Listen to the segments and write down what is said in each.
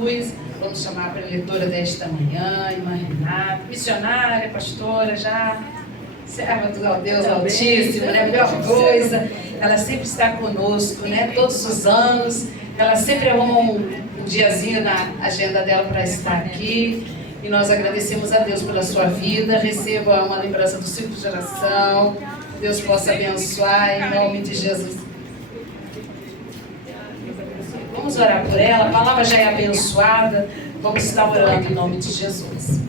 Jesus. Vamos chamar a preletora desta manhã, irmã Renata, missionária, pastora, já serva do Deus Altíssimo, né? Melhor coisa. Ela sempre está conosco, né? Todos os anos. Ela sempre arruma um diazinho na agenda dela para estar aqui. E nós agradecemos a Deus pela sua vida. Receba uma lembrança do ciclo de oração. Deus possa abençoar em nome de Jesus. Vamos orar por ela. A palavra já é abençoada. Vamos estar orando em nome de Jesus.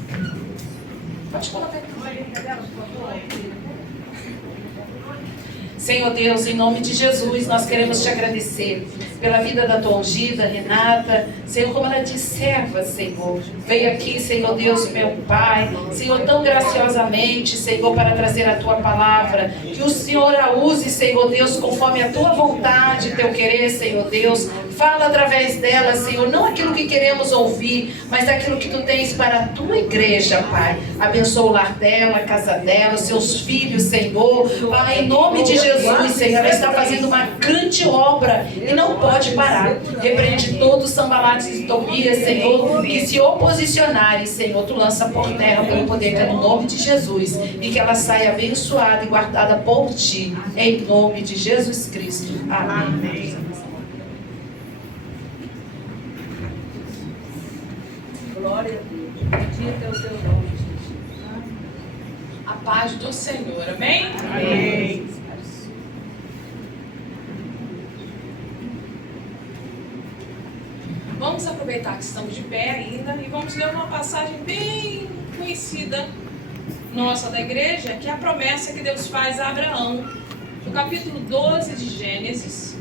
Pode colocar aqui. Senhor Deus, em nome de Jesus, nós queremos te agradecer pela vida da tua ungida, Renata. Senhor, como ela te serva, Senhor. Veio aqui, Senhor Deus, meu Pai. Senhor, tão graciosamente, Senhor, para trazer a tua palavra. Que o Senhor a use, Senhor Deus, conforme a tua vontade, teu querer, Senhor Deus. Fala através dela, Senhor, não aquilo que queremos ouvir, mas aquilo que tu tens para a tua igreja, Pai. Abençoa o lar dela, a casa dela, seus filhos, Senhor. Pai, em nome de Jesus, Senhor, ela está fazendo uma grande obra e não pode parar. Repreende todos os sambalates e Tobias, Senhor, que se oposicionarem, Senhor, tu lança por terra pelo poder que é no nome de Jesus, e que ela saia abençoada e guardada por ti, em nome de Jesus Cristo. Amém. Glória a Deus. Bendito é o teu nome, Jesus. A paz do Senhor. Amém? Amém. Vamos aproveitar que estamos de pé ainda e vamos ler uma passagem bem conhecida nossa da igreja, que é a promessa que Deus faz a Abraão, no capítulo 12 de Gênesis,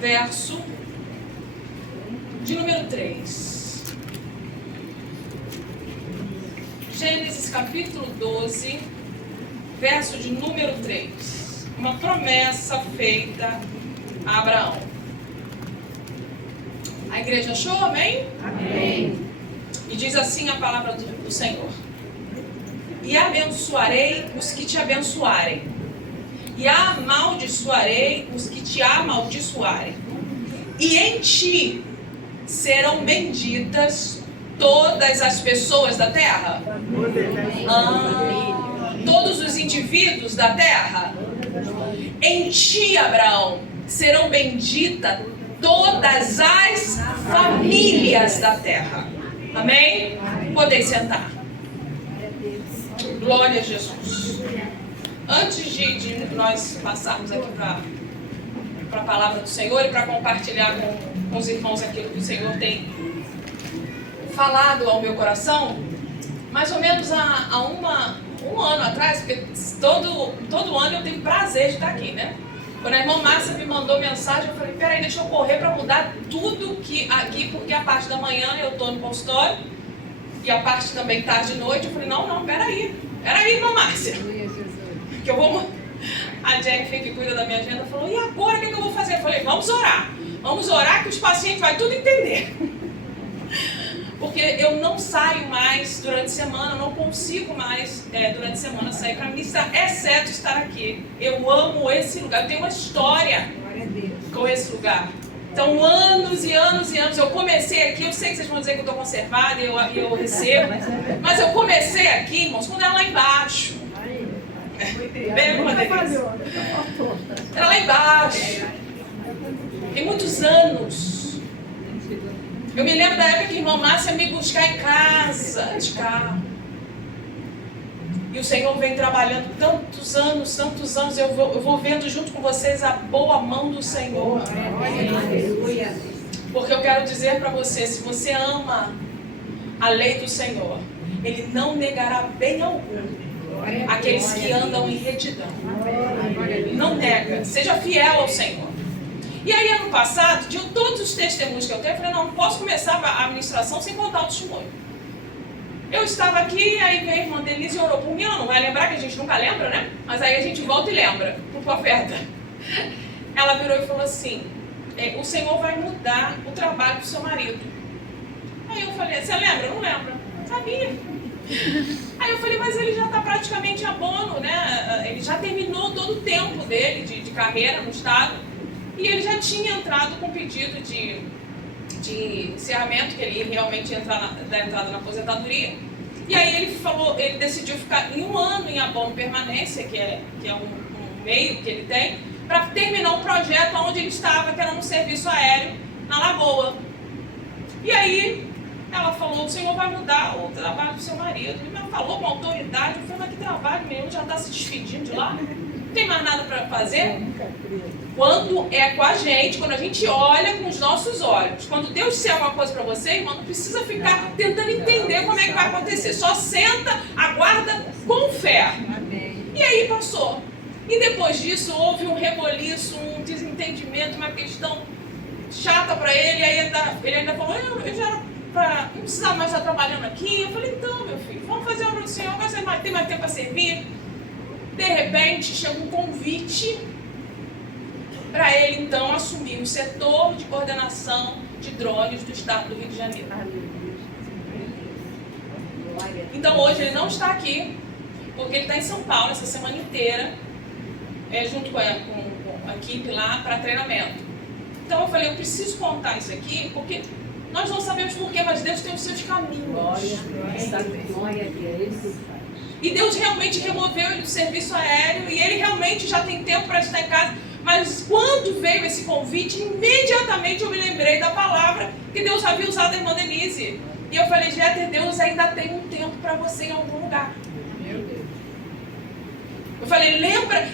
verso de número 3. Gênesis capítulo 12, verso de número 3. Uma promessa feita a Abraão. A igreja achou? Amém? Amém. E diz assim a palavra do Senhor: e abençoarei os que te abençoarem, e amaldiçoarei os que te amaldiçoarem, e em ti serão benditas todas as pessoas da terra. Todos os indivíduos da terra. Em ti, Abraão, serão benditas todas as famílias da terra. Amém? Podem sentar. Glória a Jesus. Antes de nós passarmos aqui para a palavra do Senhor e para compartilhar com os irmãos aquilo que o Senhor tem falado ao meu coração, mais ou menos há um ano atrás, porque todo ano eu tenho prazer de estar aqui, né? Quando a irmã Márcia me mandou mensagem, eu falei, peraí, deixa eu correr para mudar tudo que aqui, porque a parte da manhã eu estou no consultório e a parte também tarde e noite. Eu falei, não, peraí, irmã Márcia, que eu vou... A Jennifer, que cuida da minha agenda, falou, e agora o que eu vou fazer? Eu falei, vamos orar que os pacientes vão tudo entender. Porque eu não saio mais durante a semana, eu não consigo mais durante a semana sair para ministrar, exceto estar aqui. Eu amo esse lugar, eu tenho uma história com esse lugar. Então, anos e anos e anos, eu comecei aqui, eu sei que vocês vão dizer que eu estou conservada e eu recebo, mas eu comecei aqui, irmãos, quando era lá embaixo. Bem, uma delícia. Era lá embaixo. Tem muitos anos. Eu me lembro da época que a irmã Márcia me buscar em casa, de carro. E o Senhor vem trabalhando tantos anos, eu vou vendo junto com vocês a boa mão do Senhor. Porque eu quero dizer para você, se você ama a lei do Senhor, Ele não negará bem algum aqueles que andam em retidão. Não nega, seja fiel ao Senhor. E aí, ano passado, de todos os testemunhos que eu tenho, eu falei, não posso começar a administração sem contar o testemunho. Eu estava aqui, aí veio a irmã Denise e orou por mim. Ela não vai lembrar, que a gente nunca lembra, né? Mas aí a gente volta e lembra, por profeta. Ela virou e falou assim, o Senhor vai mudar o trabalho do seu marido. Aí eu falei, você lembra? Não lembra? Sabia. Aí eu falei, mas ele já está praticamente abono, né? Ele já terminou todo o tempo dele de carreira no estado. E ele já tinha entrado com pedido de de encerramento, que ele ia realmente dar entrada na aposentadoria. E aí ele decidiu ficar em 1 ano em abono permanência, que é um meio que ele tem, para terminar um projeto onde ele estava, que era um serviço aéreo na Lagoa. E aí ela falou: o senhor vai mudar o trabalho do seu marido. Ele me falou com autoridade. Eu falei: mas que trabalho mesmo? Já está se despedindo de lá? Não tem mais nada para fazer? Quando é com a gente, quando a gente olha com os nossos olhos, quando Deus disser alguma coisa para você, irmão, não precisa ficar tentando entender como é que vai acontecer. Só senta, aguarda com fé. E aí passou. E depois disso houve um reboliço, um desentendimento, uma questão chata para ele. Aí ele ainda falou: eu já não precisava mais estar trabalhando aqui. Eu falei: então, meu filho, vamos fazer a obra do Senhor, você tem mais tempo para servir. De repente chegou um convite para ele então assumir o setor de coordenação de drones do estado do Rio de Janeiro. Então hoje ele não está aqui, porque ele está em São Paulo essa semana inteira, junto com a equipe lá para treinamento. Então eu falei: eu preciso contar isso aqui, porque nós não sabemos porquê, mas Deus tem os seus caminhos. E Deus realmente removeu ele do serviço aéreo, e ele realmente já tem tempo para estar em casa. Mas quando veio esse convite, imediatamente eu me lembrei da palavra que Deus havia usado a irmã Denise. E eu falei: Jéter, Deus ainda tem um tempo para você em algum lugar. Eu falei: lembra?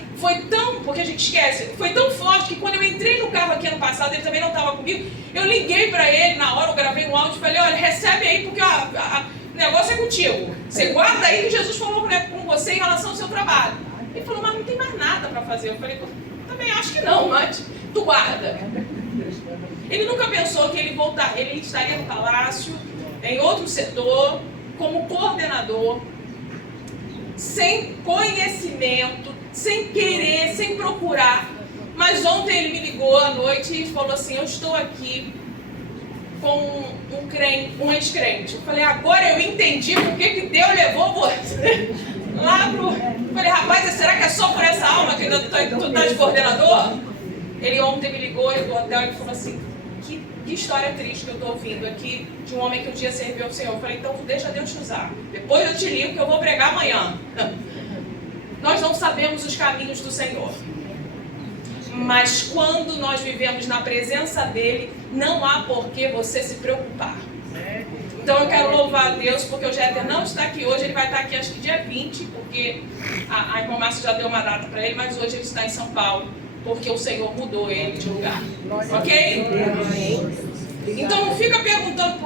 Porque a gente esquece, foi tão forte que quando eu entrei no carro aqui ano passado, ele também não estava comigo, eu liguei para ele na hora, eu gravei um áudio e falei: olha, recebe aí, porque o negócio é contigo. Você guarda aí que Jesus falou com você em relação ao seu trabalho. Ele falou: mas não tem mais nada para fazer. Eu falei: também acho que não, mas tu guarda. Ele nunca pensou que ele estaria no palácio, em outro setor, como coordenador, sem conhecimento, sem querer, sem procurar. Mas ontem ele me ligou à noite e falou assim: eu estou aqui com um ex-crente. Eu falei: agora eu entendi por que Deus levou você lá pro... Eu falei: rapaz, será que é só por essa alma que tu tá de coordenador? Ele ontem me ligou do hotel e falou assim: que história triste que eu estou ouvindo aqui de um homem que um dia serviu ao Senhor. Eu falei: então deixa Deus te usar. Depois eu te ligo que eu vou pregar amanhã. Nós não sabemos os caminhos do Senhor. Mas quando nós vivemos na presença dEle, não há por que você se preocupar. Então eu quero louvar a Deus, porque o Jéter não está aqui hoje. Ele vai estar aqui acho que dia 20, porque a irmã Márcia já deu uma data para ele, mas hoje ele está em São Paulo, porque o Senhor mudou ele de lugar. Ok? Então não fica perguntando,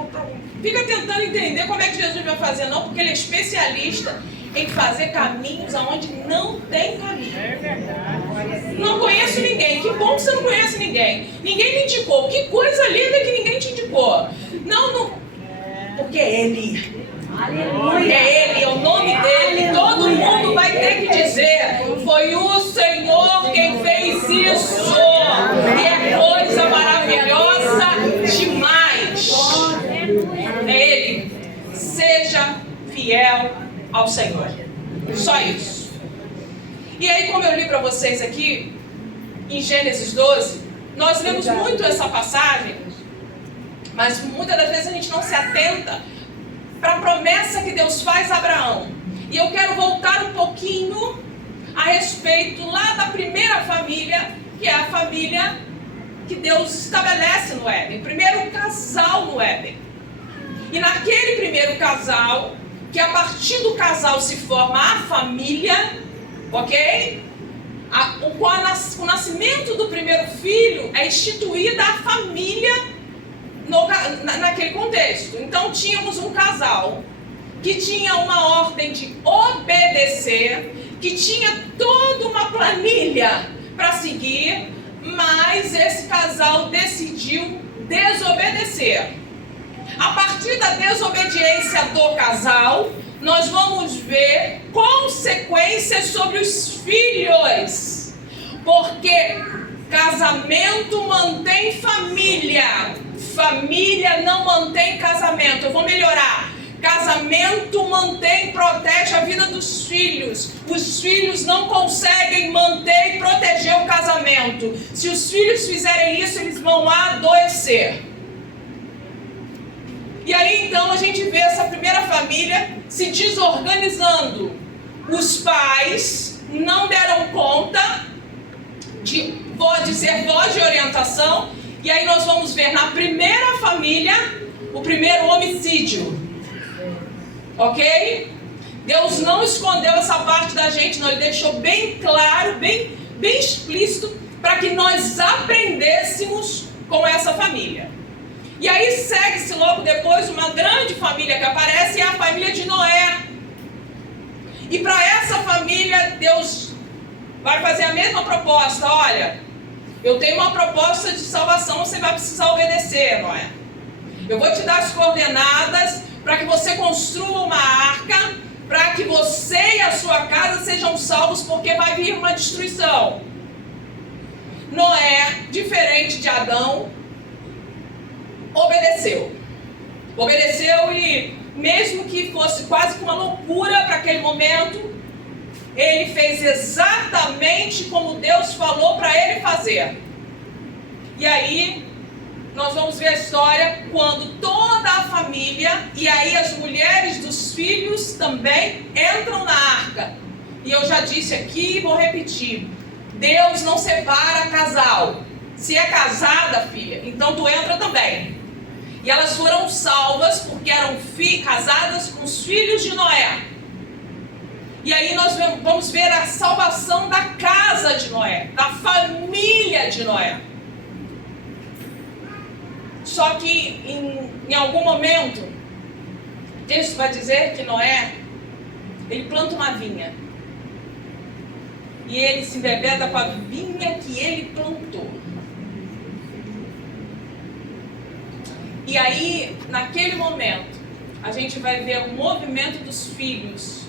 fica tentando entender como é que Jesus vai fazer, não, porque ele é especialista em fazer caminhos aonde não tem caminho. É verdade. Não conheço ninguém. Que bom que você não conhece ninguém. Ninguém me indicou. Que coisa linda que ninguém te indicou. Não. Porque é Ele. Aleluia. É Ele, é o nome dEle. Todo mundo vai ter que dizer: foi o Senhor quem fez isso. E é coisa maravilhosa demais. É Ele. Seja fiel ao Senhor. Só isso. E aí, como eu li para vocês aqui, em Gênesis 12, nós lemos muito essa passagem, mas muitas das vezes a gente não se atenta para a promessa que Deus faz a Abraão. E eu quero voltar um pouquinho a respeito lá da primeira família, que é a família que Deus estabelece no Éden. Primeiro casal no Éden. E naquele primeiro casal, que a partir do casal se forma a família, ok? Com o nascimento do primeiro filho é instituída a família naquele contexto. Então tínhamos um casal que tinha uma ordem de obedecer, que tinha toda uma planilha para seguir, mas esse casal decidiu desobedecer. A partir da desobediência do casal, nós vamos ver consequências sobre os filhos. Porque casamento mantém família. Família não mantém casamento. Eu vou melhorar. Casamento mantém e protege a vida dos filhos. Os filhos não conseguem manter e proteger o casamento. Se os filhos fizerem isso, eles vão adoecer. E aí então a gente vê essa primeira família se desorganizando. Os pais não deram conta de ser voz de orientação. E aí nós vamos ver na primeira família o primeiro homicídio. Ok? Deus não escondeu essa parte da gente, não. Ele deixou bem claro, bem explícito, para que nós aprendêssemos com essa família. E aí segue-se logo depois uma grande família que aparece, é a família de Noé. E para essa família, Deus vai fazer a mesma proposta. Olha, eu tenho uma proposta de salvação, você vai precisar obedecer, Noé. Eu vou te dar as coordenadas para que você construa uma arca, para que você e a sua casa sejam salvos, porque vai vir uma destruição. Noé, diferente de Adão, obedeceu. Obedeceu, e mesmo que fosse quase que uma loucura para aquele momento, ele fez exatamente como Deus falou para ele fazer. E aí nós vamos ver a história quando toda a família, e aí as mulheres dos filhos também entram na arca. E eu já disse aqui e vou repetir: Deus não separa casal. Se é casada, filha, então tu entra também. E elas foram salvas porque eram casadas com os filhos de Noé. E aí nós vamos ver a salvação da casa de Noé, da família de Noé. Só que em algum momento, o texto vai dizer que Noé, ele planta uma vinha. E ele se embebeda com a vinha que ele plantou. E aí, naquele momento, a gente vai ver o movimento dos filhos.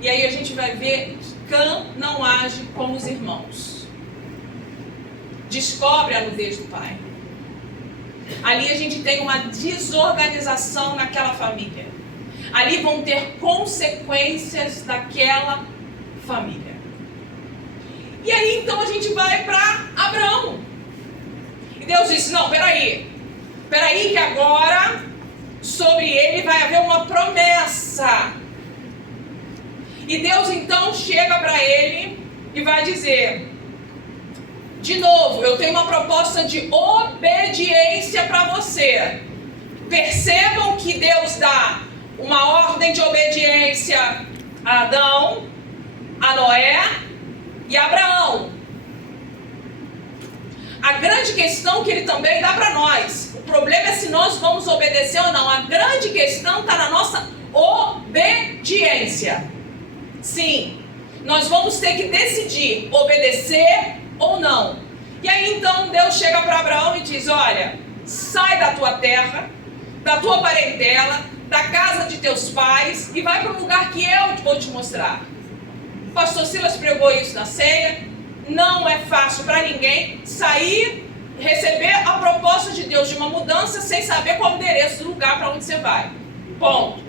E aí a gente vai ver que Cã não age como os irmãos. Descobre a nudez do pai. Ali a gente tem uma desorganização naquela família. Ali vão ter consequências daquela família. E aí então a gente vai para Abraão. E Deus disse: não, peraí que agora sobre ele vai haver uma promessa. E Deus então chega para ele e vai dizer: de novo, eu tenho uma proposta de obediência para você. Percebam que Deus dá uma ordem de obediência a Adão, a Noé e a Abraão. A grande questão que ele também dá para nós. O problema é se nós vamos obedecer ou não. A grande questão está na nossa obediência. Sim, nós vamos ter que decidir obedecer ou não. E aí então Deus chega para Abraão e diz: olha, sai da tua terra, da tua parentela, da casa de teus pais e vai para um lugar que eu vou te mostrar. O pastor Silas pregou isso na ceia. Não é fácil para ninguém sair, receber a proposta de Deus de uma mudança sem saber qual é o endereço do lugar para onde você vai. Ponto.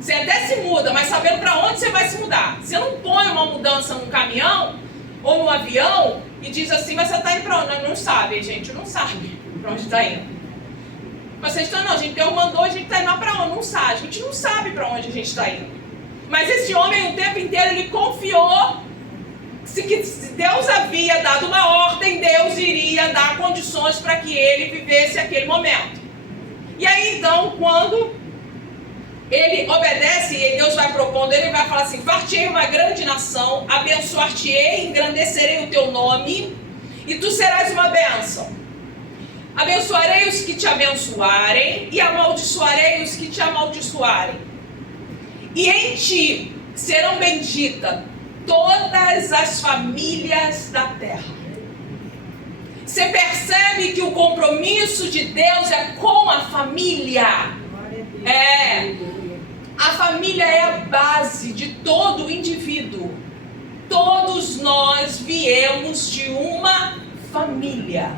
Você até se muda, mas sabendo para onde você vai se mudar. Você não põe uma mudança num caminhão ou num avião e diz assim: mas você está indo para onde? Não sabe, gente, não sabe para onde está indo. Mas vocês estão, não, a gente Deus mandou, a gente está indo para onde? Não sabe, a gente não sabe para onde a gente está indo. Mas esse homem o tempo inteiro ele confiou que se Deus havia dado uma ordem, Deus iria dar condições para que ele vivesse aquele momento. E aí então, quando ele obedece e Deus vai propondo, ele vai falar assim: far-te-ei uma grande nação, abençoar-te-ei, engrandecerei o teu nome, e tu serás uma bênção. Abençoarei os que te abençoarem, e amaldiçoarei os que te amaldiçoarem. E em ti serão benditas todas as famílias da terra. Você percebe que o compromisso de Deus é com a família. A família é a base de todo indivíduo. Todos nós viemos de uma família.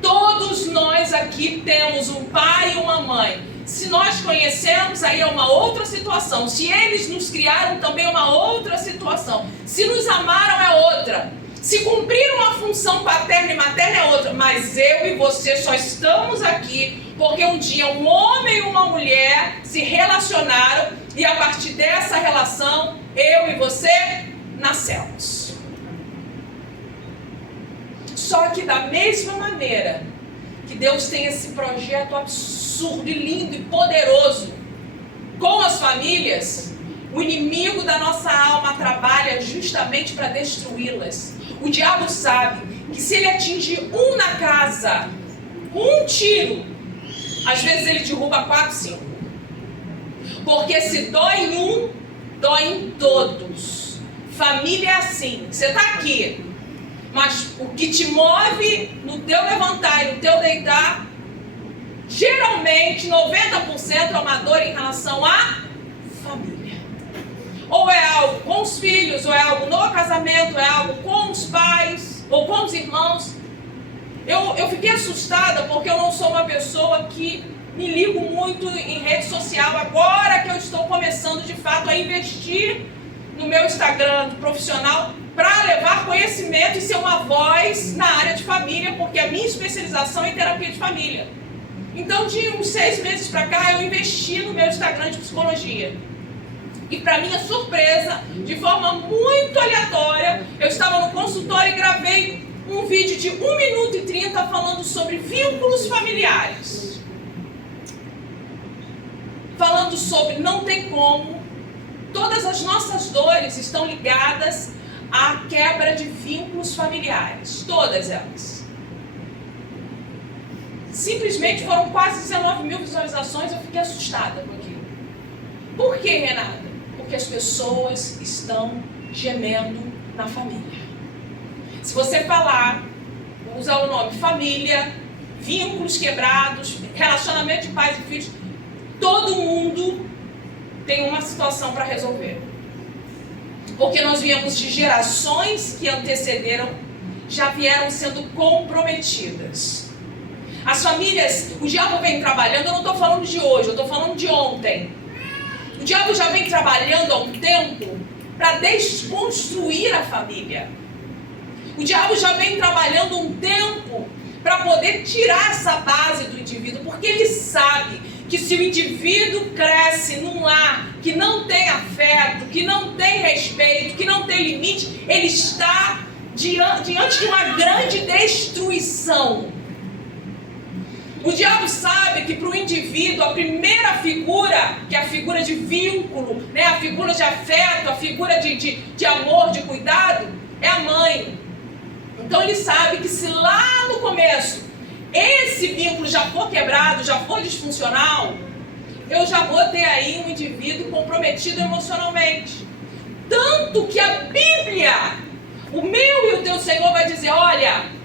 Todos nós aqui temos um pai e uma mãe. Se nós conhecemos, aí é uma outra situação. Se eles nos criaram, também é uma outra situação. Se nos amaram, é outra. Se cumprir uma função paterna e materna é outra, mas eu e você só estamos aqui porque um dia um homem e uma mulher se relacionaram e a partir dessa relação, eu e você nascemos. Só que da mesma maneira que Deus tem esse projeto absurdo e lindo e poderoso com as famílias, o inimigo da nossa alma trabalha justamente para destruí-las. O diabo sabe que se ele atingir um na casa, com um tiro, às vezes ele derruba 4, 5. Porque se dói em um, dói em todos. Família é assim. Você está aqui, mas o que te move no teu levantar e no teu deitar, geralmente 90% é uma dor em relação à família. Ou é algo com os filhos, ou é algo no casamento, é algo com os pais, ou com os irmãos. Eu fiquei assustada porque eu não sou uma pessoa que me ligo muito em rede social. Agora que eu estou começando de fato a investir no meu Instagram profissional para levar conhecimento e ser uma voz na área de família, porque a minha especialização é em terapia de família. Então, de uns 6 meses para cá, eu investi no meu Instagram de psicologia. E para minha surpresa, de forma muito aleatória, eu estava no consultório e gravei um vídeo de 1 minuto e 30 falando sobre vínculos familiares. Falando sobre não tem como, todas as nossas dores estão ligadas à quebra de vínculos familiares. Todas elas. Simplesmente foram quase 19 mil visualizações, eu fiquei assustada com aquilo. Por que, Renata? Porque as pessoas estão gemendo na família. Se você falar, usar o nome família, vínculos quebrados, relacionamento de pais e filhos, todo mundo tem uma situação para resolver. Porque nós viemos de gerações que antecederam, já vieram sendo comprometidas. As famílias, o diabo vem trabalhando, eu não estou falando de hoje, eu estou falando de ontem. O diabo já vem trabalhando há um tempo para desconstruir a família. O diabo já vem trabalhando um tempo para poder tirar essa base do indivíduo, porque ele sabe que se o indivíduo cresce num lar que não tem afeto, que não tem respeito, que não tem limite, ele está diante de uma grande destruição. O diabo sabe que para o indivíduo a primeira figura, que é a figura de vínculo, né, a figura de afeto, a figura de amor, de cuidado, é a mãe. Então ele sabe que se lá no começo esse vínculo já for quebrado, já for disfuncional, eu já vou ter aí um indivíduo comprometido emocionalmente. Tanto que a Bíblia, o meu e o teu Senhor vai dizer, olha,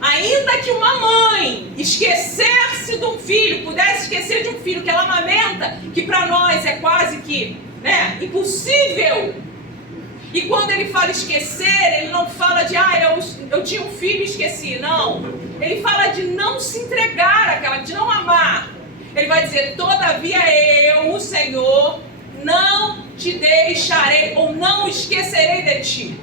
ainda que uma mãe esquecer-se de um filho, pudesse esquecer de um filho que ela amamenta, que para nós é quase que, né, impossível. E quando ele fala esquecer, ele não fala de, eu tinha um filho e esqueci, não. Ele fala de não se entregar àquela, de não amar. Ele vai dizer, todavia eu, o Senhor, não te deixarei ou não esquecerei de ti.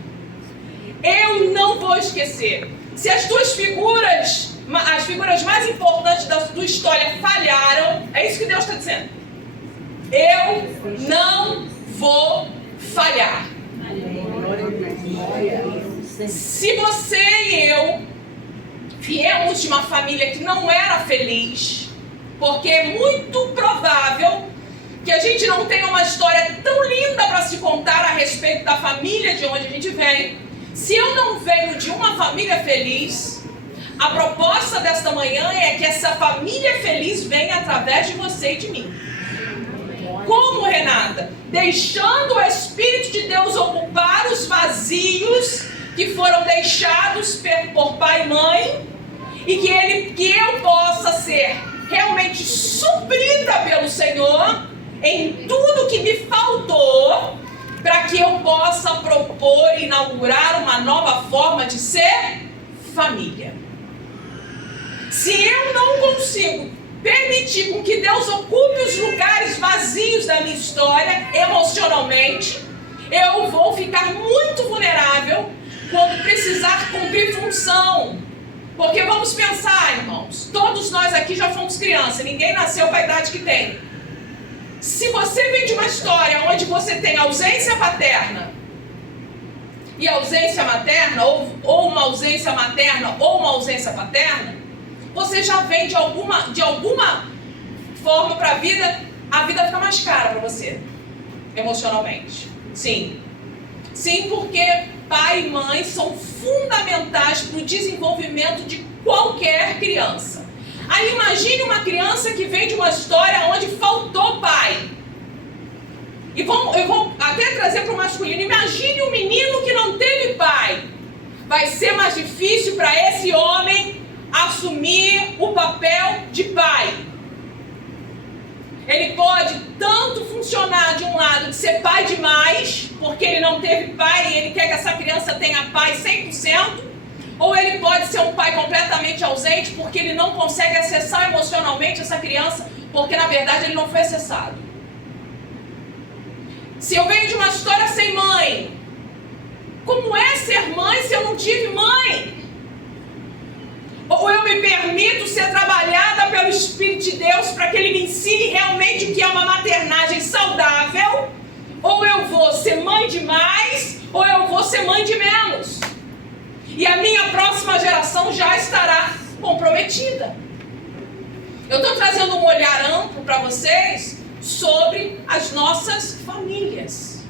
Eu não vou esquecer. Se as tuas figuras, as figuras mais importantes da tua história falharam, é isso que Deus está dizendo. Eu não vou falhar. Se você e eu viemos de uma família que não era feliz, porque é muito provável que a gente não tenha uma história tão linda para se contar a respeito da família de onde a gente vem. Se eu não venho de uma família feliz, a proposta desta manhã é que essa família feliz venha através de você e de mim. Como, Renata? Deixando o Espírito de Deus ocupar os vazios que foram deixados por pai e mãe, e que eu possa ser realmente suprida pelo Senhor em tudo que me faltou, para que eu possa propor e inaugurar uma nova forma de ser família. Se eu não consigo permitir com que Deus ocupe os lugares vazios da minha história, emocionalmente, eu vou ficar muito vulnerável quando precisar cumprir função. Porque vamos pensar, irmãos, todos nós aqui já fomos criança, ninguém nasceu com a idade que tem. Se você vem de uma história onde você tem ausência paterna e ausência materna, ou uma ausência materna ou uma ausência paterna, você já vem de alguma forma para a vida fica mais cara para você, emocionalmente. Sim. Sim, porque pai e mãe são fundamentais para o desenvolvimento de qualquer criança. Aí imagine uma criança que vem de uma história onde faltou pai. E eu vou até trazer para o masculino. Imagine um menino que não teve pai. Vai ser mais difícil para esse homem assumir o papel de pai. Ele pode tanto funcionar de um lado de ser pai demais, porque ele não teve pai e ele quer que essa criança tenha pai 100%, ou ele pode ser um pai completamente ausente, porque ele não consegue acessar emocionalmente essa criança, porque na verdade ele não foi acessado. Se eu venho de uma história sem mãe, como é ser mãe se eu não tive mãe? Ou eu me permito ser trabalhada pelo Espírito de Deus para que Ele me ensine realmente o que é uma maternagem saudável, ou eu vou ser mãe demais, ou eu vou ser mãe de menos. E a minha próxima geração já estará comprometida. Eu estou trazendo um olhar amplo para vocês sobre as nossas famílias.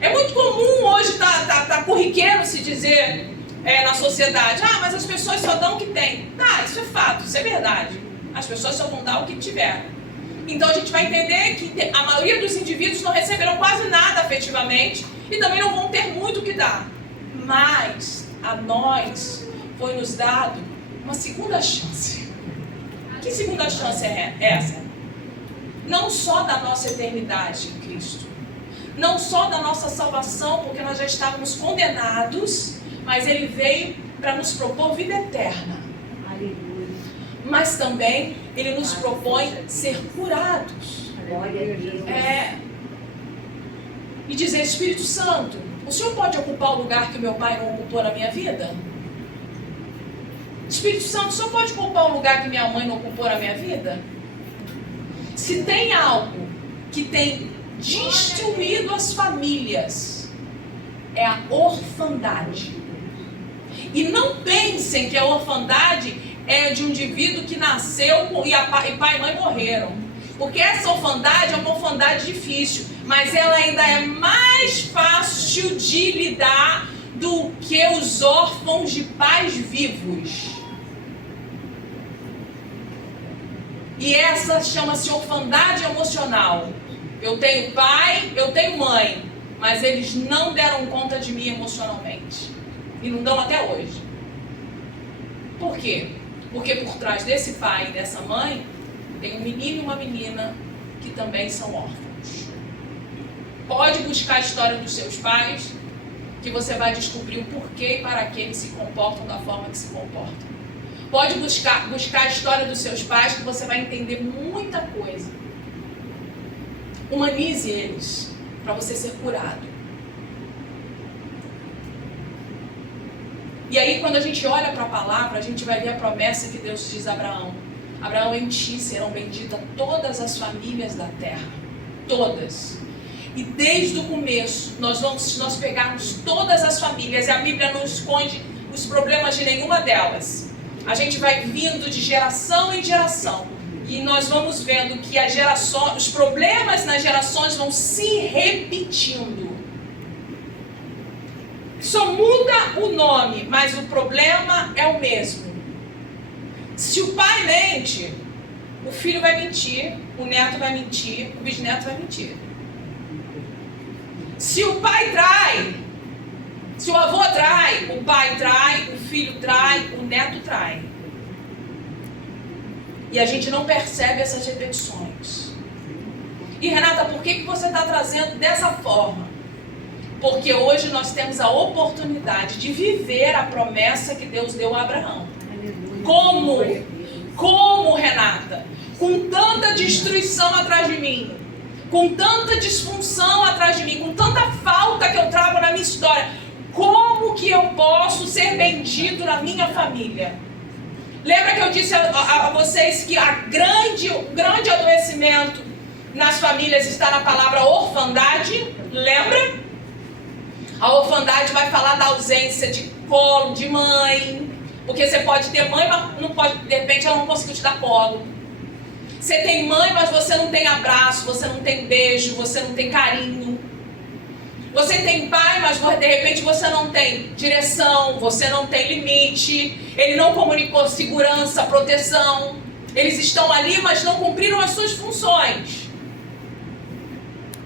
É muito comum hoje tá corriqueiro se dizer na sociedade, mas as pessoas só dão o que tem. Isso é fato, isso é verdade. As pessoas só vão dar o que tiveram. Então a gente vai entender que a maioria dos indivíduos não receberão quase nada afetivamente e também não vão ter muito o que dar. Mas a nós foi nos dado uma segunda chance. Que segunda chance é essa? Não só da nossa eternidade em Cristo, não só da nossa salvação, porque nós já estávamos condenados, mas Ele veio para nos propor vida eterna. Aleluia. Mas também Ele nos propõe ser curados. Glória a Deus. E dizer, Espírito Santo, o Senhor pode ocupar o lugar que o meu pai não ocupou na minha vida? Espírito Santo, o Senhor pode ocupar o lugar que minha mãe não ocupou na minha vida? Se tem algo que tem destruído as famílias, é a orfandade. E não pensem que a orfandade é de um indivíduo que nasceu e pai e mãe morreram. Porque essa orfandade é uma orfandade difícil, mas ela ainda é mais fácil de lidar do que os órfãos de pais vivos. E essa chama-se orfandade emocional. Eu tenho pai, eu tenho mãe, mas eles não deram conta de mim emocionalmente. E não dão até hoje. Por quê? Porque por trás desse pai e dessa mãe, tem um menino e uma menina que também são órfãos. Pode buscar a história dos seus pais, que você vai descobrir o porquê e para que eles se comportam da forma que se comportam. Pode buscar a história dos seus pais, que você vai entender muita coisa. Humanize eles, para você ser curado. E aí, quando a gente olha para a palavra, a gente vai ver a promessa que Deus diz a Abraão. Abraão, em ti serão benditas todas as famílias da terra. Todas. E desde o começo, se nós pegarmos todas as famílias, e a Bíblia não esconde os problemas de nenhuma delas, a gente vai vindo de geração em geração. E nós vamos vendo que os problemas nas gerações vão se repetindo. Só muda o nome, mas o problema é o mesmo. Se o pai mente, o filho vai mentir, o neto vai mentir, o bisneto vai mentir. Se o pai trai, se o avô trai, o pai trai, o filho trai, o neto trai. E a gente não percebe essas repetições. E Renata, por que você está trazendo dessa forma? Porque hoje nós temos a oportunidade de viver a promessa que Deus deu a Abraão. Como, Renata? Com tanta destruição atrás de mim, com tanta disfunção atrás de mim, com tanta falta que eu trago na minha história, como como que eu posso ser bendito na minha família? Lembra que eu disse a vocês que o grande adoecimento nas famílias está na palavra orfandade? Lembra? A orfandade vai falar da ausência de colo, de mãe. Porque você pode ter mãe, mas não pode, de repente ela não conseguiu te dar colo. Você tem mãe, mas você não tem abraço, você não tem beijo, você não tem carinho. Você tem pai, mas de repente você não tem direção, você não tem limite. Ele não comunicou segurança, proteção. Eles estão ali, mas não cumpriram as suas funções.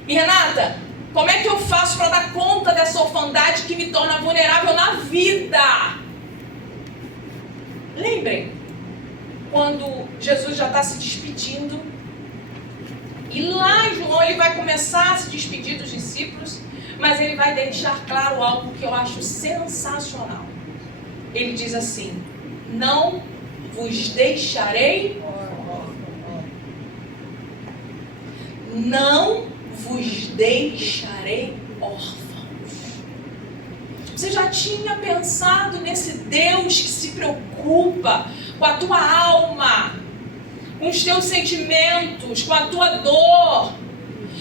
E Renata, como é que eu faço para dar conta dessa orfandade que me torna vulnerável na vida? Lembrem, quando Jesus já está se despedindo, e lá em João ele vai começar a se despedir dos discípulos, mas ele vai deixar claro algo que eu acho sensacional. Ele diz assim: não vos deixarei, não vos deixarei órfãos. Você já tinha pensado nesse Deus que se preocupa com a tua alma, com os teus sentimentos, com a tua dor,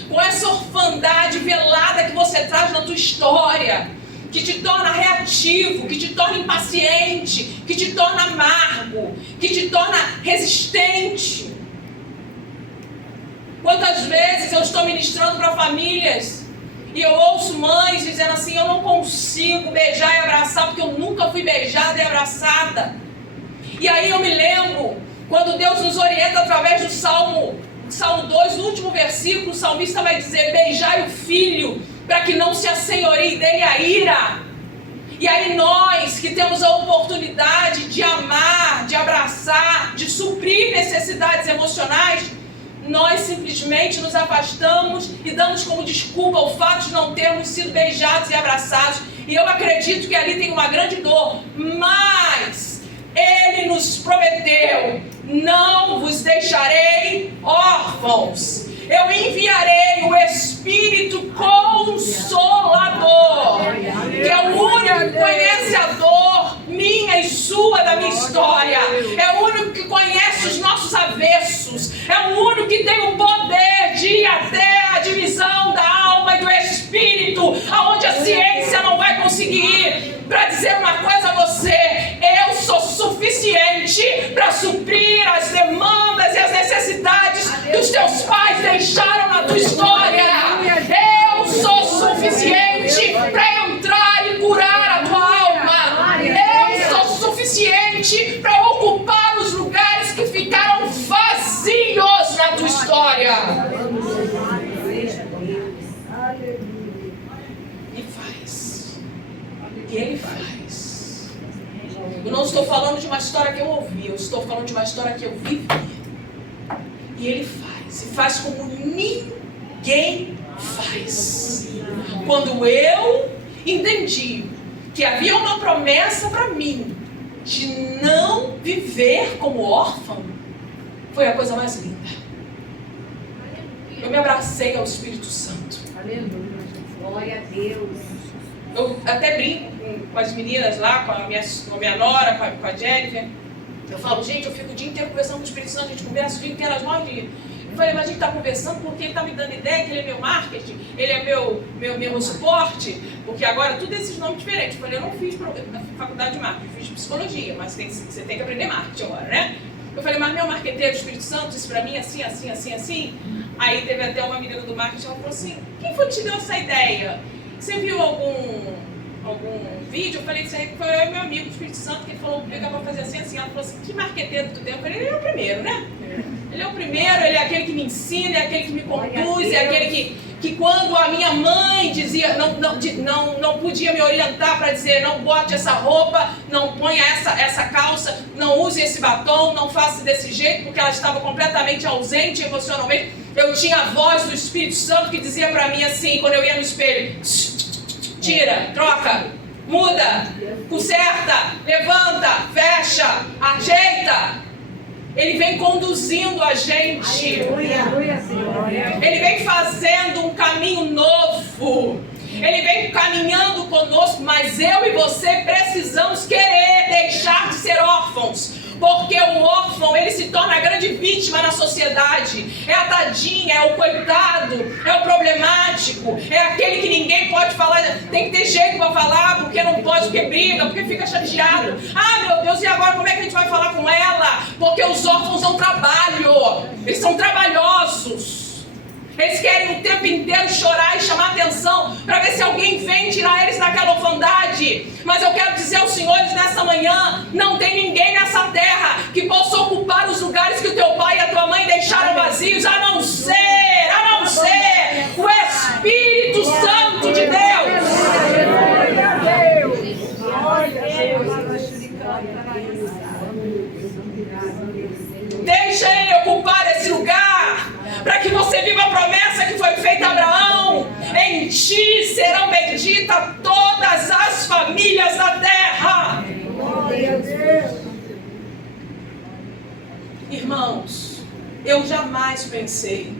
com essa orfandade velada que você traz na tua história, que te torna reativo, que te torna impaciente, que te torna amargo, que te torna resistente? Quantas vezes eu estou ministrando para famílias e eu ouço mães dizendo assim: eu não consigo beijar e abraçar porque eu nunca fui beijada e abraçada. E aí eu me lembro quando Deus nos orienta através do Salmo 2, no último versículo, o salmista vai dizer: beijai o filho para que não se assenhorie dele a ira. E aí nós que temos a oportunidade de amar, de abraçar, de suprir necessidades emocionais, nós simplesmente nos afastamos e damos como desculpa o fato de não termos sido beijados e abraçados. E eu acredito que ali tem uma grande dor, mas Ele nos prometeu: não vos deixarei órfãos. Eu enviarei o Espírito Consolador, que é o único que conhece a dor minha e sua da minha história. É o único que conhece os nossos avessos. É o único que tem o poder de ir até a divisão da alma e do espírito, aonde a ciência não vai conseguir ir. Para dizer uma coisa a você: eu sou suficiente para suprir as demandas e as necessidades que os teus pais deixaram na tua história. Eu sou suficiente para entrar e curar a tua alma. Eu sou suficiente para ocupar os lugares que ficaram vazios na tua história. E faz. E Ele faz. Eu não estou falando de uma história que eu ouvi, eu estou falando de uma história que eu vivi. E Ele faz. E faz como ninguém faz. Quando eu entendi que havia uma promessa para mim de não viver como órfão, foi a coisa mais linda. Eu me abracei ao Espírito Santo. Aleluia. Glória a Deus. Eu até brinco com as meninas lá, com a minha nora, com a Jennifer. Eu falo: gente, eu fico o dia inteiro conversando com o Espírito Santo, a gente conversa o dia inteiro, às 9 dias. Eu falei: mas a gente está conversando porque ele está me dando ideia que ele é meu marketing, ele é meu suporte, porque agora tudo esses nomes diferentes. Eu falei: eu não fiz faculdade de marketing, eu fiz psicologia, mas você tem que aprender marketing agora, né? Eu falei: mas meu marqueteiro, o Espírito Santo, disse para mim assim, assim, assim, assim. Aí teve até uma menina do marketing, ela falou assim: quem foi que te deu essa ideia? Você viu algum vídeo? Eu falei: foi meu amigo do Espírito Santo que ele falou que eu vou fazer assim, assim. Ela falou assim: que marqueteiro que tu tem? Eu falei: ele é o primeiro, né? Ele é o primeiro, ele é aquele que me ensina, é aquele que me conduz, é aquele que quando a minha mãe dizia, não podia me orientar para dizer: não bote essa roupa, não ponha essa calça, não use esse batom, não faça desse jeito, porque ela estava completamente ausente emocionalmente. Eu tinha a voz do Espírito Santo que dizia para mim assim, quando eu ia no espelho: tira, troca, muda, conserta, levanta, fecha, ajeita. Ele vem conduzindo a gente. Ele vem fazendo um caminho novo. Ele vem caminhando conosco, mas eu e você precisamos querer deixar de ser órfãos. Porque o órfão, ele se torna a grande vítima na sociedade. É a tadinha, é o coitado, é o problemático, é aquele que ninguém pode falar, tem que ter jeito para falar, porque não pode, porque briga, porque fica chateado. Ah, meu Deus, e agora como é que a gente vai falar com ela? Porque os órfãos dão trabalho, eles são trabalhosos. Eles querem o tempo inteiro chorar e chamar atenção para ver se alguém vem tirar eles daquela orfandade. Mas eu quero dizer aos senhores nessa manhã, não tem ninguém nessa terra que possa ocupar os lugares que o teu pai e a tua mãe deixaram vazios, a não ser o Espírito Santo de Deus. Deixa ele ocupar esse lugar, para que você viva a promessa que foi feita a Abraão: em ti serão benditas todas as famílias da terra. Irmãos, eu jamais pensei,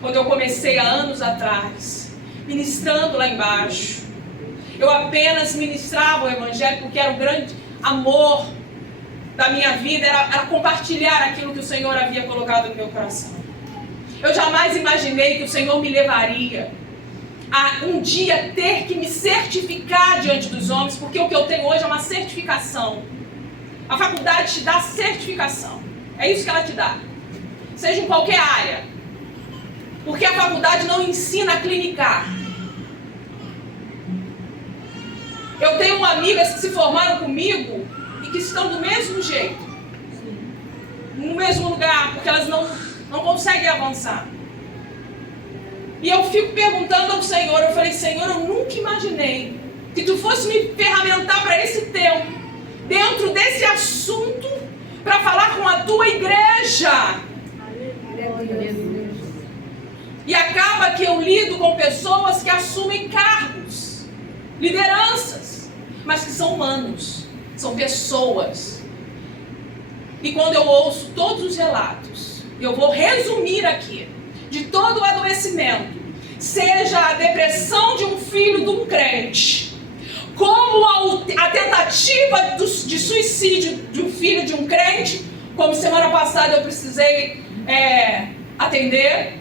quando eu comecei há anos atrás, ministrando lá embaixo, eu apenas ministrava o Evangelho porque era o grande amor da minha vida, era compartilhar aquilo que o Senhor havia colocado no meu coração. Eu jamais imaginei que o Senhor me levaria a um dia ter que me certificar diante dos homens, porque o que eu tenho hoje é uma certificação. A faculdade te dá certificação. É isso que ela te dá. Seja em qualquer área. Porque a faculdade não ensina a clinicar. Eu tenho amigas que se formaram comigo e que estão do mesmo jeito. No mesmo lugar, porque elas não conseguem avançar. E eu fico perguntando ao Senhor, eu falei: Senhor, eu nunca imaginei que Tu fosse me ferramentar para esse tempo, dentro desse assunto, para falar com a Tua igreja. E acaba que eu lido com pessoas que assumem cargos, lideranças, mas que são humanos, são pessoas. E quando eu ouço todos os relatos, eu vou resumir aqui, de todo o adoecimento, seja a depressão de um filho de um crente, como a tentativa de suicídio de um filho de um crente, como semana passada eu precisei atender,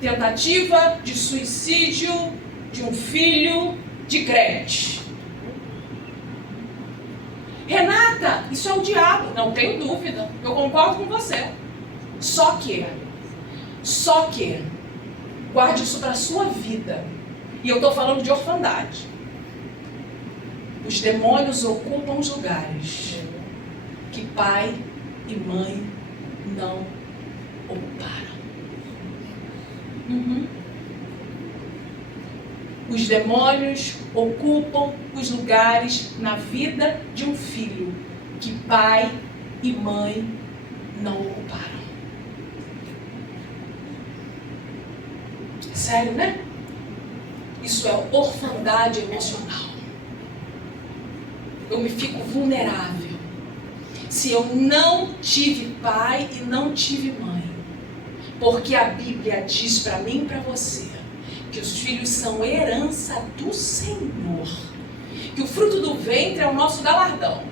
tentativa de suicídio de um filho de crente. Renata, isso é o diabo. Não tenho dúvida, eu concordo com você. Só que, guarde isso para a sua vida. E eu estou falando de orfandade. Os demônios ocupam os lugares que pai e mãe não ocuparam. Os demônios ocupam os lugares na vida de um filho que pai e mãe não ocuparam. Sério, né? Isso é orfandade emocional. Eu me fico vulnerável se eu não tive pai e não tive mãe. Porque a Bíblia diz para mim e para você que os filhos são herança do Senhor, que o fruto do ventre é o nosso galardão.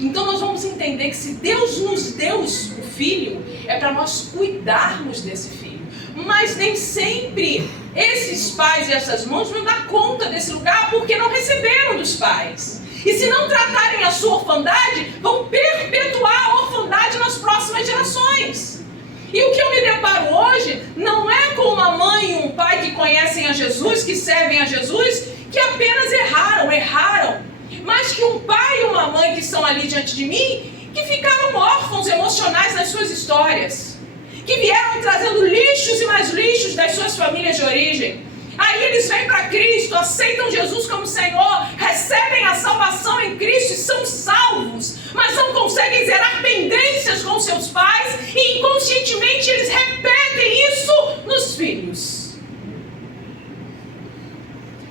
Então nós vamos entender que se Deus nos deu o filho, é para nós cuidarmos desse filho. Mas nem sempre esses pais e essas mães vão dar conta desse lugar porque não receberam dos pais. E se não tratarem a sua orfandade, vão perpetuar a orfandade nas próximas gerações. E o que eu me deparo hoje não é com uma mãe e um pai que conhecem a Jesus, que servem a Jesus, que apenas erraram, mas que um pai e uma mãe que estão ali diante de mim, que ficaram órfãos emocionais nas suas histórias, que vieram trazendo lixos e mais lixos das suas famílias de origem. Aí eles vêm para Cristo, aceitam Jesus como Senhor, recebem a salvação em Cristo e são salvos, mas não conseguem zerar pendências com seus pais e inconscientemente eles repetem isso nos filhos.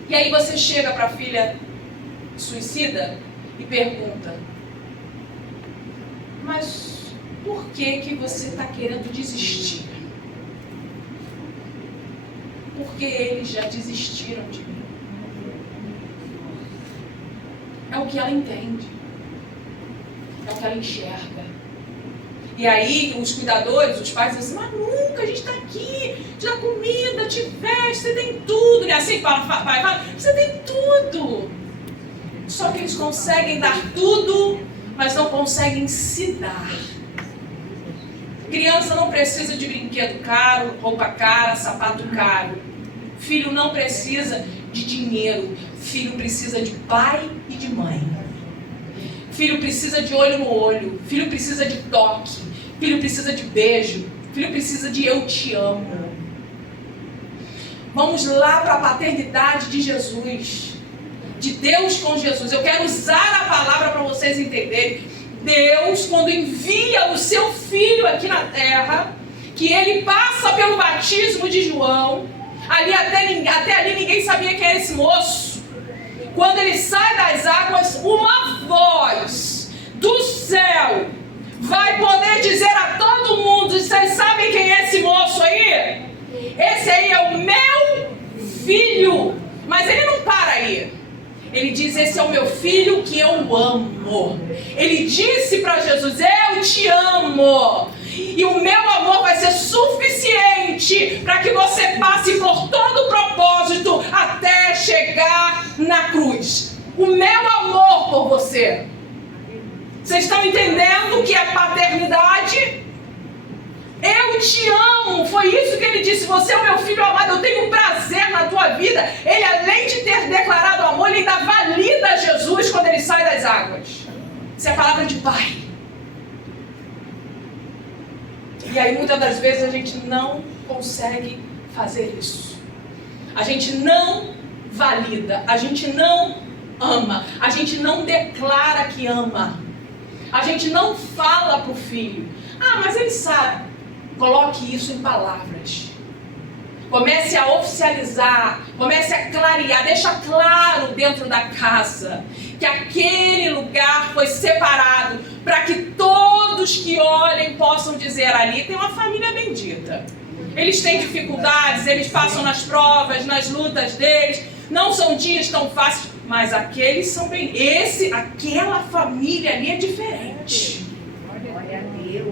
E aí você chega para a filha suicida e pergunta: mas por que você está querendo desistir? Porque eles já desistiram de mim. É o que ela entende. É o que ela enxerga. E aí os cuidadores, os pais dizem assim, mas nunca, a gente está aqui, te dá comida, te veste, você tem tudo. Não é assim, fala, você tem tudo. Só que eles conseguem dar tudo, mas não conseguem se dar. Criança não precisa de brinquedo caro, roupa cara, sapato caro. Filho não precisa de dinheiro. Filho precisa de pai e de mãe. Filho precisa de olho no olho. Filho precisa de toque. Filho precisa de beijo. Filho precisa de eu te amo. Vamos lá para a paternidade de Jesus. De Deus com Jesus. Eu quero usar a palavra para vocês entenderem. Deus, quando envia o seu filho aqui na terra, que ele passa pelo batismo de João, até ali ninguém sabia quem era esse moço. Quando ele sai das águas, uma voz do céu vai poder dizer a todo mundo, vocês sabem quem é esse moço aí? Esse aí é o meu filho. Mas ele não para aí. Ele diz, esse é o meu filho que eu amo. Ele disse para Jesus, eu te amo. E o meu amor vai ser suficiente para que você passe por todo o propósito até chegar na cruz. O meu amor por você. Vocês estão entendendo o que é paternidade? Eu te amo, foi isso que ele disse, você é o meu filho amado, eu tenho prazer na tua vida. Ele, além de ter declarado amor, ele ainda valida Jesus quando ele sai das águas. Isso é a palavra de pai. E aí muitas das vezes a gente não consegue fazer isso. A gente não valida, a gente não ama, a gente não declara que ama. A gente não fala para o filho, mas ele sabe. Coloque isso em palavras. Comece a oficializar, comece a clarear, deixa claro dentro da casa que aquele lugar foi separado para que todos que olhem possam dizer, ali tem uma família bendita. Eles têm dificuldades, eles passam nas provas, nas lutas deles, não são dias tão fáceis, mas aqueles são bem. Aquela família ali é diferente.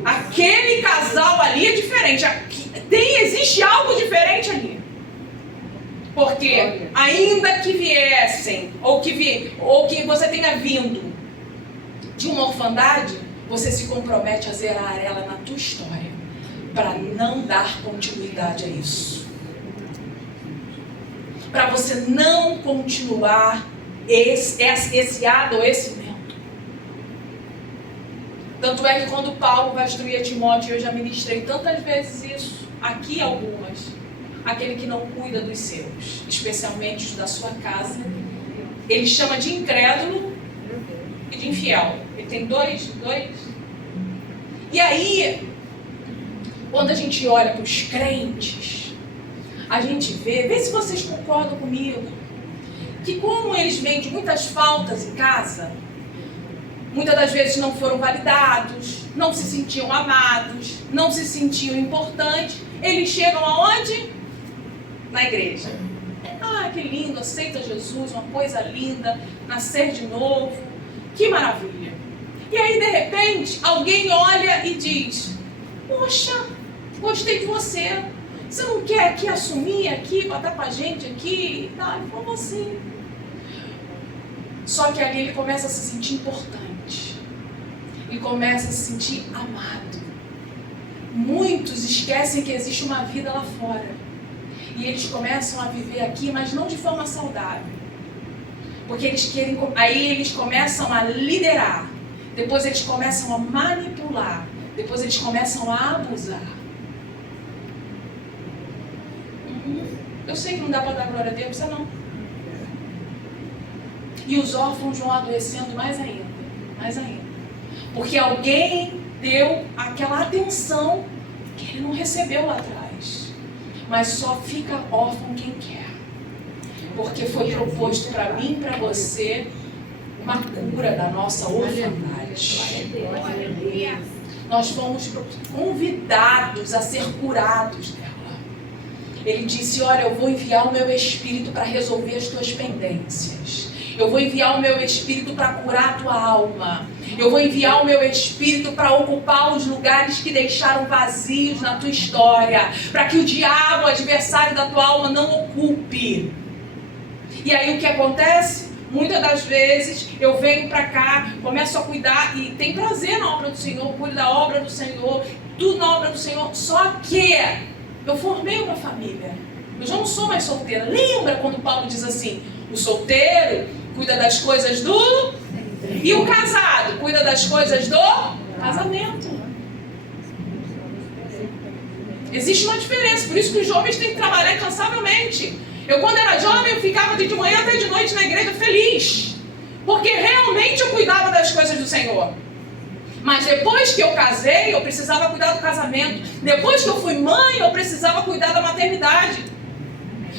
Aquele casal ali é diferente. Existe algo diferente ali. Porque ainda que viessem, ou que você tenha vindo de uma orfandade, você se compromete a zerar ela na tua história, para não dar continuidade a isso. Para você não continuar esse adoecimento. Tanto é que quando Paulo vai instruir a Timóteo, eu já ministrei tantas vezes isso, aqui algumas, aquele que não cuida dos seus, especialmente os da sua casa, ele chama de incrédulo e de infiel. Ele tem dois. E aí, quando a gente olha para os crentes, a gente vê se vocês concordam comigo, que como eles vêm de muitas faltas em casa, muitas das vezes não foram validados, não se sentiam amados, não se sentiam importantes. Eles chegam aonde? Na igreja. Que lindo, aceita Jesus, uma coisa linda, nascer de novo, que maravilha. E aí, de repente, alguém olha e diz, poxa, gostei de você. Você não quer aqui assumir aqui, botar com a gente aqui e tal? Como assim? Só que ali ele começa a se sentir importante. Ele começa a se sentir amado. Muitos esquecem que existe uma vida lá fora. E eles começam a viver aqui, mas não de forma saudável. Porque aí eles começam a liderar. Depois eles começam a manipular. Depois eles começam a abusar. Eu sei que não dá para dar glória a Deus, você não. E os órfãos vão adoecendo mais ainda. Porque alguém deu aquela atenção que ele não recebeu lá atrás. Mas só fica órfão quem quer. Porque foi proposto para mim e para você uma cura da nossa orfandade. Nós fomos convidados a ser curados dela. Ele disse, olha, eu vou enviar o meu Espírito para resolver as tuas pendências. Eu vou enviar o meu Espírito para curar a tua alma. Eu vou enviar o meu Espírito para ocupar os lugares que deixaram vazios na tua história, para que o diabo, o adversário da tua alma, não ocupe. E aí o que acontece? Muitas das vezes eu venho para cá, começo a cuidar e tem prazer na obra do Senhor, cuido da obra do Senhor, tudo na obra do Senhor, só que eu formei uma família. Eu já não sou mais solteira. Lembra quando Paulo diz assim, o solteiro cuida das coisas do... E o casado cuida das coisas do casamento. Existe uma diferença, por isso que os jovens têm que trabalhar incansavelmente. Eu, quando era jovem, eu ficava de manhã até de noite na igreja feliz, porque realmente eu cuidava das coisas do Senhor. Mas depois que eu casei, eu precisava cuidar do casamento. Depois que eu fui mãe, eu precisava cuidar da maternidade.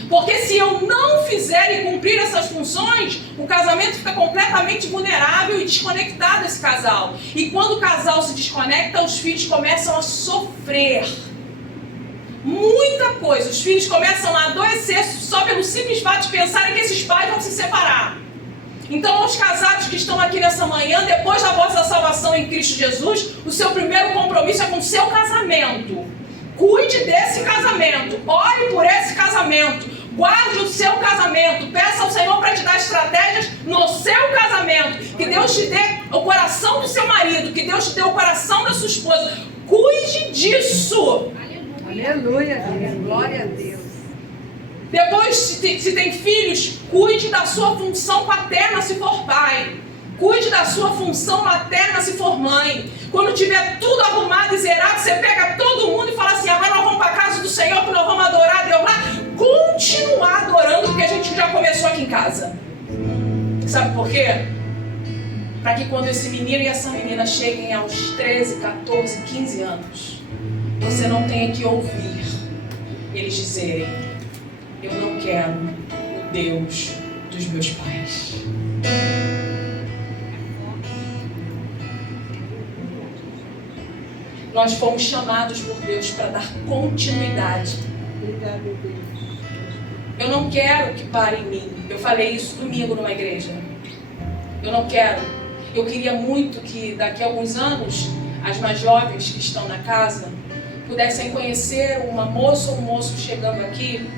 Porque se eu não fizer e cumprir essas funções, o casamento fica completamente vulnerável e desconectado esse casal. E quando o casal se desconecta, os filhos começam a sofrer. Muita coisa. Os filhos começam a adoecer só pelo simples fato de pensarem que esses pais vão se separar. Então, aos casados que estão aqui nessa manhã, depois da vossa salvação em Cristo Jesus, o seu primeiro compromisso é com o seu casamento. Cuide desse casamento. Ore por esse casamento. Guarde o seu casamento. Peça ao Senhor para te dar estratégias no seu casamento. Que Deus te dê o coração do seu marido. Que Deus te dê o coração da sua esposa. Cuide disso. Aleluia, glória a Deus. Depois, se tem filhos, cuide da sua função paterna se for pai. Cuide da sua função materna se for mãe. Quando tiver tudo arrumado e zerado, você pega todo mundo e fala assim, agora nós vamos para a casa do Senhor, que nós vamos adorar a Deus lá. Continuar adorando, porque a gente já começou aqui em casa. Sabe por quê? Para que quando esse menino e essa menina cheguem aos 13, 14, 15 anos, você não tenha que ouvir eles dizerem, eu não quero o Deus dos meus pais. Nós fomos chamados por Deus para dar continuidade. Eu não quero que pare em mim. Eu falei isso domingo numa igreja. Eu não quero. Eu queria muito que daqui a alguns anos, as mais jovens que estão na casa, pudessem conhecer uma moça ou um moço chegando aqui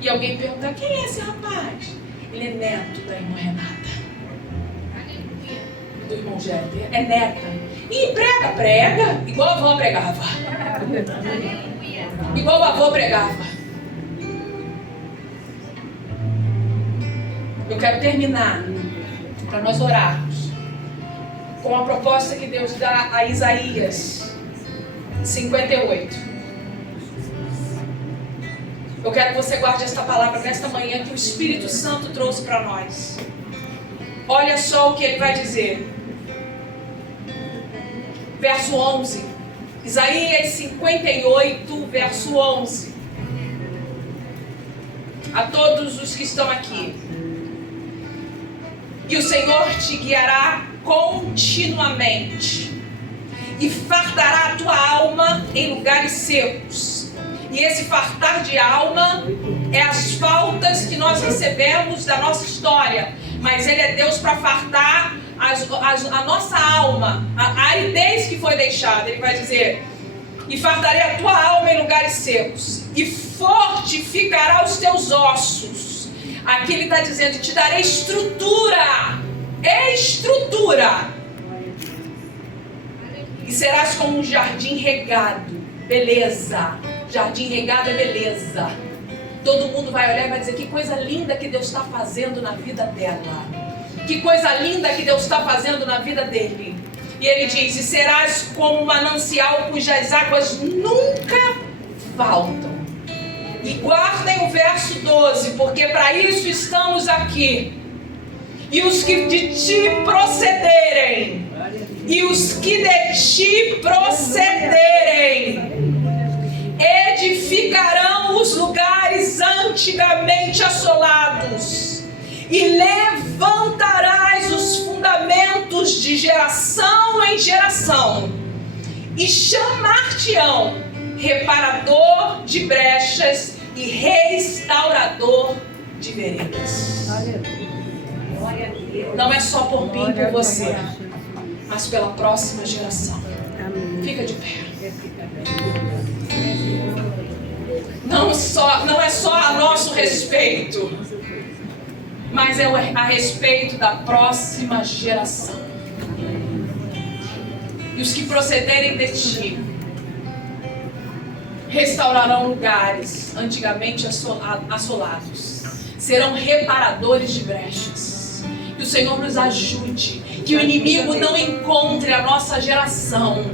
e alguém perguntar, quem é esse rapaz? Ele é neto da irmã Renata. Do irmão Jéter. É neta. E prega, igual a avó pregava. Igual a avó pregava. Eu quero terminar, para nós orarmos, com a proposta que Deus dá a Isaías 58. Eu quero que você guarde esta palavra nesta manhã que o Espírito Santo trouxe para nós. Olha só o que ele vai dizer. Verso 11. Isaías 58, verso 11. A todos os que estão aqui. E o Senhor te guiará continuamente e fartará a tua alma em lugares secos. E esse fartar de alma é as faltas que nós recebemos da nossa história. Mas Ele é Deus para fartar a nossa alma, a aridez que foi deixada. Ele vai dizer, e fartarei a tua alma em lugares secos, e fortificará os teus ossos. Aqui ele está dizendo, te darei estrutura, e serás como um jardim regado. Beleza, jardim regado é beleza. Todo mundo vai olhar e vai dizer, que coisa linda que Deus está fazendo na vida dela. Que coisa linda que Deus está fazendo na vida dele. E ele diz, e serás como um manancial cujas águas nunca faltam. E guardem o verso 12, porque para isso estamos aqui. E os que de ti procederem, edificarão os lugares antigamente assolados, e levantarás os fundamentos de geração em geração, e chamar-te-ão reparador de brechas e restaurador de veredas. Não é só por mim e por você, mas pela próxima geração. Fica de pé. Não é só a nosso respeito, mas é a respeito da próxima geração. E os que procederem de ti restaurarão lugares antigamente assolados, serão reparadores de brechas. Que o Senhor nos ajude, que o inimigo não encontre a nossa geração,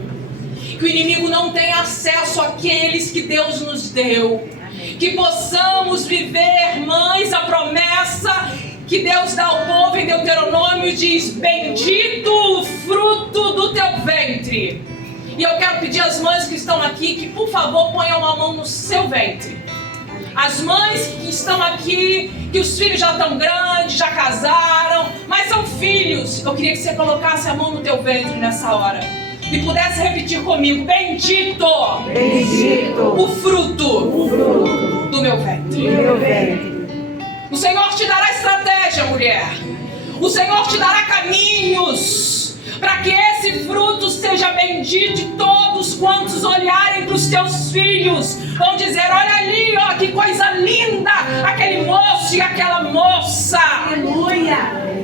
que o inimigo não tenha acesso àqueles que Deus nos deu, que possamos viver, mães, a promessa que Deus dá ao povo em Deuteronômio, diz: bendito o fruto do teu ventre. E eu quero pedir às mães que estão aqui que, por favor, ponham uma mão no seu ventre. As mães que estão aqui, que os filhos já estão grandes, já casaram, mas são filhos, eu queria que você colocasse a mão no teu ventre nessa hora e pudesse repetir comigo: bendito, o fruto do meu ventre. O Senhor te dará estratégia, mulher. O Senhor te dará caminhos para que esse fruto seja bendito, e todos quantos olharem para os teus filhos vão dizer: olha ali, ó, que coisa linda, aquele moço e aquela moça. Aleluia.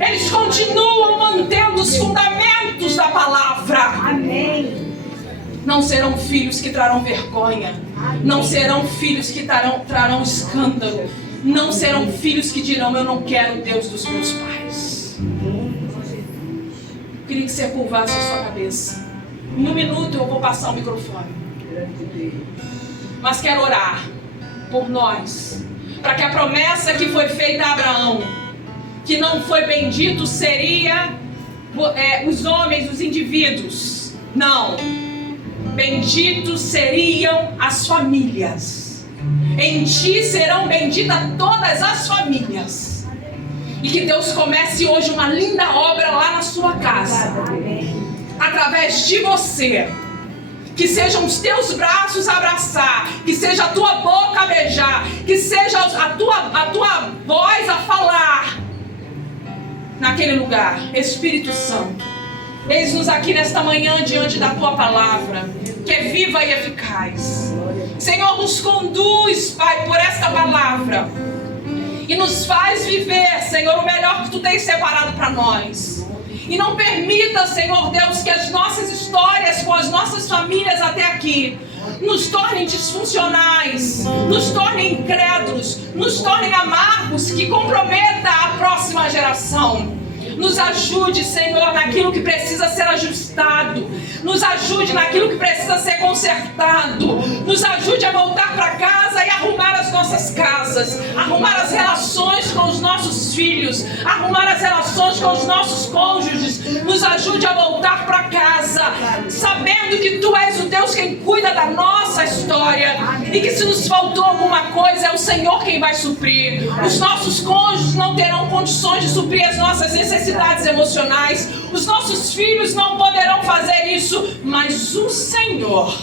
Eles continuam mantendo os fundamentos da palavra. Amém. Não serão filhos que trarão vergonha. Não serão filhos que trarão escândalo. Não serão filhos que dirão: eu não quero o Deus dos meus pais. Eu queria que você curvasse a sua cabeça. Em um minuto eu vou passar o microfone. Mas quero orar por nós, para que a promessa que foi feita a Abraão, que não foi bendito seria os homens, os indivíduos. Não. Benditos seriam as famílias. Em ti serão benditas todas as famílias. E que Deus comece hoje uma linda obra lá na sua casa. Através de você. Que sejam os teus braços abraçar. Que seja a tua boca a beijar. Que seja a tua voz a falar. Naquele lugar. Espírito Santo, eis-nos aqui nesta manhã diante da tua palavra, que é viva e eficaz. Senhor, nos conduz, Pai, por esta palavra e nos faz viver, Senhor, o melhor que tu tens separado para nós. E não permita, Senhor Deus, que as nossas histórias com as nossas famílias até aqui nos tornem disfuncionais, nos tornem incrédulos, nos tornem amargos, que comprometa a próxima geração. Nos ajude, Senhor, naquilo que precisa ser ajustado. Nos ajude naquilo que precisa ser consertado. Nos ajude a voltar para casa e arrumar as nossas casas. Arrumar as relações com os nossos filhos. Arrumar as relações com os nossos cônjuges. Nos ajude a voltar para casa, sabendo que Tu és o Deus quem cuida da nossa história. E que se nos faltou alguma coisa, é o Senhor quem vai suprir. Os nossos cônjuges não terão condições de suprir as nossas necessidades emocionais, os nossos filhos não poderão fazer isso, mas o Senhor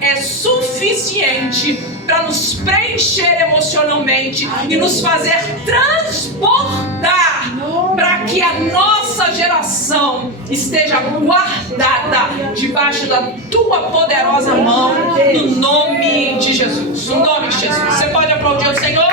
é suficiente para nos preencher emocionalmente e nos fazer transbordar, para que a nossa geração esteja guardada debaixo da Tua poderosa mão, no nome de Jesus. No nome de Jesus. Você pode aplaudir o Senhor?